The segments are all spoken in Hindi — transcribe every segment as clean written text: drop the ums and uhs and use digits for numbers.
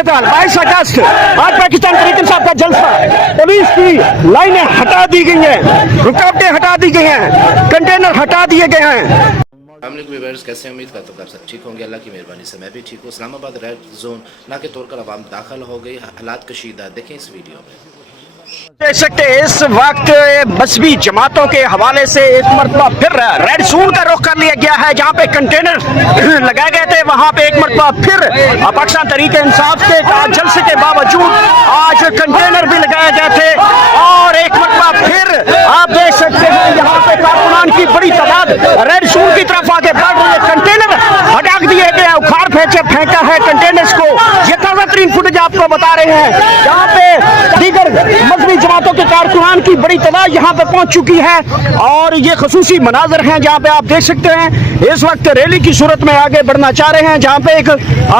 सूरत हाल 22 अगस्त आज पाकिस्तान तहरीक इंसाफ का जलसा, पुलिस की लाइनें हटा दी गई हैं, रुकावटें हटा दी गई हैं, कंटेनर हटा दिए गए हैं। व्यूअर्स कैसे हैं? उम्मीद करता हूँ आप सब ठीक होंगे। अल्लाह की मेहरबानी से मैं भी ठीक हूँ। इस्लामाबाद रेड जोन ना के तौर पर आवाम दाखिल हो गई, हालात कशीदा देखें इस वीडियो में। देख सकते हैं इस वक्त मजहबी जमातों के हवाले से एक मरतबा फिर रेड जोन का रुख कर लिया गया है। जहाँ पे कंटेनर लगाए गए थे वहाँ पे एक मरतबा फिर पाकिस्तान तहरीक इंसाफ के जलसे के बावजूद आज कंटेनर भी लगाए गए थे और एक मरतबा फिर आप देख सकते हैं यहाँ पे कारकुनान की बड़ी तादाद रेड जोन की तरफ आगे बढ़ रही है। कंटेनर हटा दिए गए, उखाड़ फेंका है कंटेनर्स को। ये ताज़ा तरीन फुटेज आपको बता रहे हैं। यहाँ पे दीगर मजहबी जमातों के कारकुनान की बड़ी तादाद यहाँ पे पहुंच चुकी है और ये खसूसी मनाजर हैं जहाँ पे आप देख सकते हैं इस वक्त रैली की सूरत में आगे बढ़ना चाह रहे हैं। जहाँ पे एक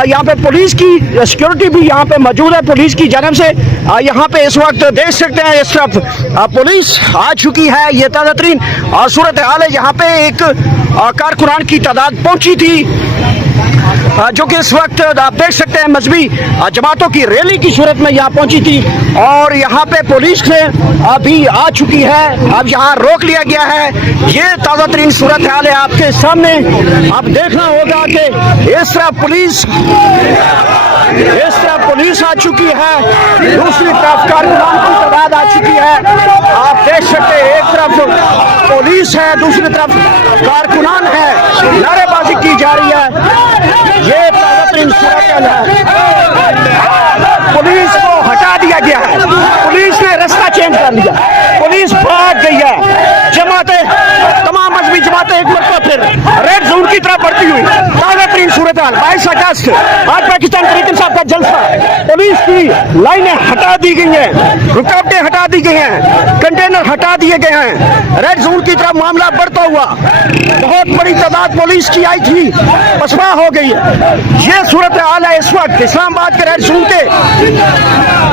यहाँ पे पुलिस की सिक्योरिटी भी यहाँ पे मौजूद है पुलिस की जानब से। यहाँ पे इस वक्त देख सकते हैं इस तरफ पुलिस आ चुकी है। ये ताज़ा तरीन सूरत हाल है। यहाँ पे एक कारकुनान की तादाद पहुंची थी जो कि इस वक्त आप देख सकते हैं मजहबी जमातों की रैली की सूरत में यहाँ पहुंची थी और यहाँ पे पुलिस ने अभी आ चुकी है। अब यहाँ रोक लिया गया है। ये ताज़ा तरीन सूरत हाल है आपके सामने। आप देखना होगा कि इस तरह पुलिस आ चुकी है, दूसरी तरफ कारकुनान की तादाद आ चुकी है। आप देख सकते हैं एक तरफ पुलिस है, दूसरी तरफ कारकुनान है, नारेबाजी की जा रही है। ये ताज़ा तरीन सूरत हाल है। पुलिस को हटा दिया गया है, पुलिस ने रास्ता चेंज कर लिया, पुलिस भाग गई है। जमातें तमाम मजहबी जमातें एक मरतबा फिर रेड जोन की तरफ बढ़ती हुई। ताज़ा तरीन सूरत हाल 22 अगस्त आज पाकिस्तान तहरीक इंसाफ का जलसा, पुलिस की लाइनें हटा दी गई हैं, रुकावटें हटा दी गई हैं, कंटेनर हटा दिए गए हैं। रेड जोन की तरफ मामला बढ़ता हुआ बहुत बड़ी तादाद पुलिस की आई थी, पसवा हो गई है। ये सूरत हाल है इस वक्त इस्लामाबाद के रेड जोन के।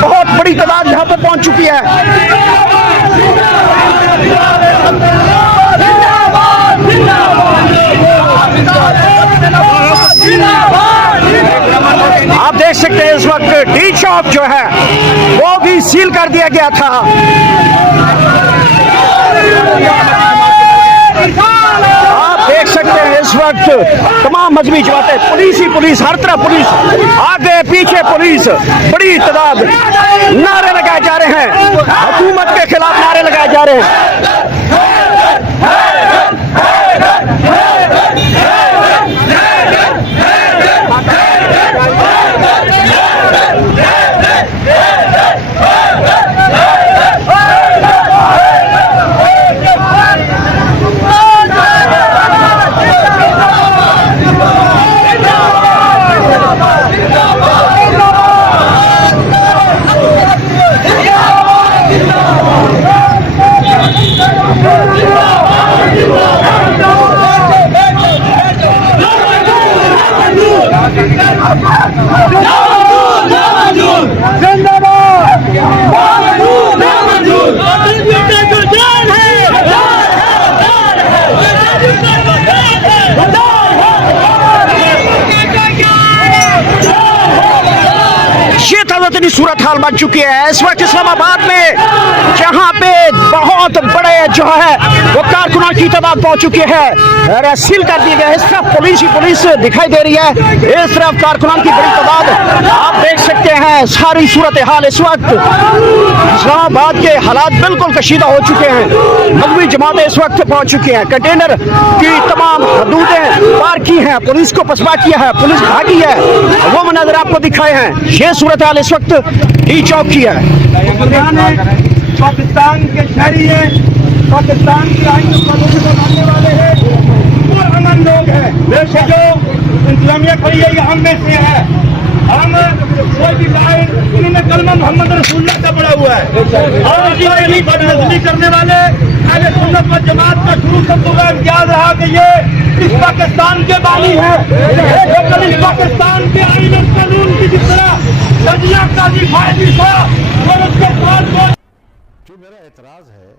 बहुत बड़ी तादाद यहाँ पे पहुंच चुकी है। आप देख सकते हैं इस वक्त डी चौक जो है वो भी सील कर दिया गया था। आप देख सकते हैं इस वक्त तमाम मजहबी जमातें, पुलिस ही पुलिस, हर तरफ पुलिस, आगे पीछे पुलिस, बड़ी तादाद। नारे लगाए जा रहे हैं, हुकूमत के खिलाफ नारे लगाए जा रहे हैं। सूरत हाल बन चुकी है इस वक्त इस्लामाबाद में, जहां पे बहुत बड़े जो है वो कारकुनान की तादाद पहुंच चुकी है, सील कर दी गई। इस तरफ पुलिस ही पुलिस दिखाई दे रही है, इस तरफ कारकुनान की बड़ी तादाद। आप देख सकते हैं सारी सूरत हाल इस वक्त इस्लामाबाद के हालात बिल्कुल कशीदा हो चुके हैं। मजहबी जमातें इस वक्त पहुंच चुकी हैं, कंटेनर की तमाम हदूदें पार की हैं, पुलिस को पसपा किया है, पुलिस भागी है, वो मंजर आपको दिखाए हैं। ये सूरत हाल इस वक्त डी चौक की है। पाकिस्तान के शहरी है, पाकिस्तान के आइन कानून को मानने वाले हैं और अमन लोग हैं। वैसे जो इंतजामिया खड़ी है ये हम में से है। हम कोई भी बाहर उन्होंने कलमा मोहम्मद रसूलुल्लाह का पड़ा हुआ है और इसी बदनज़री करने वाले अहले सुन्नत व जमात का शुरू से तो इम्तियाज रहा कि ये इस पाकिस्तान के बानी है। लेकिन इस पाकिस्तान के आइन कानून की जिस तरह सजिया का दिखाई दी था और उसके साथ मेरा एतराज़ है।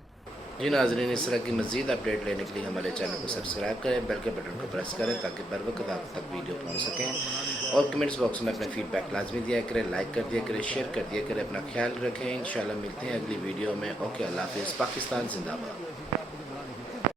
जी नाजरीन, इस तरह की मज़ीद अपडेट लेने के लिए हमारे चैनल को सब्सक्राइब करें, बेल के बटन को प्रेस करें ताकि बर वक्त आप तक वीडियो पहुंच सकें। और कमेंट्स बॉक्स में अपना फीडबैक लाजमी दिया करें, लाइक कर दिया करें, शेयर कर दिया करें। अपना ख्याल रखें। इंशाल्लाह मिलते हैं अगली वीडियो में। ओके, अल्लाह हाफिज़। पाकिस्तान जिंदाबाद।